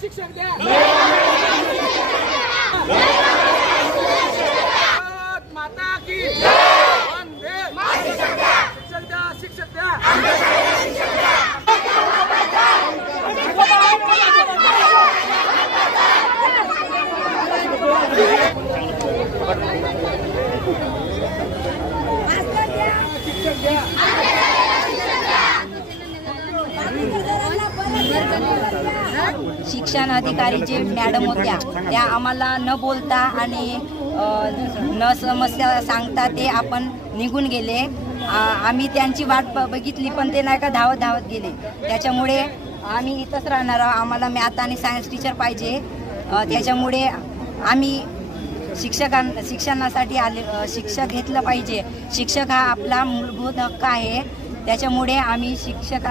शिक्षण द्या माता की वंदे शिक्षक द्या शिक्षण अधिकारी जे मॅडम होत्या त्या आम्हाला न बोलता आणि न समस्या सांगता ते आपण निघून गेले। आम्ही त्यांची वाट बघितली पण ते नाही का धावत धावत गेले। त्याच्यामुळे आम्ही इथंच राहणार आहोत। आम्हाला मॅथ आणि सायन्स टीचर पाहिजे। त्याच्यामुळे आम्ही शिक्षणासाठी आले। शिक्षक घेतलं पाहिजे। शिक्षक हा आपला मूलभूत हक्क आहे। त्याच्यामुळे आम्ही शिक्षक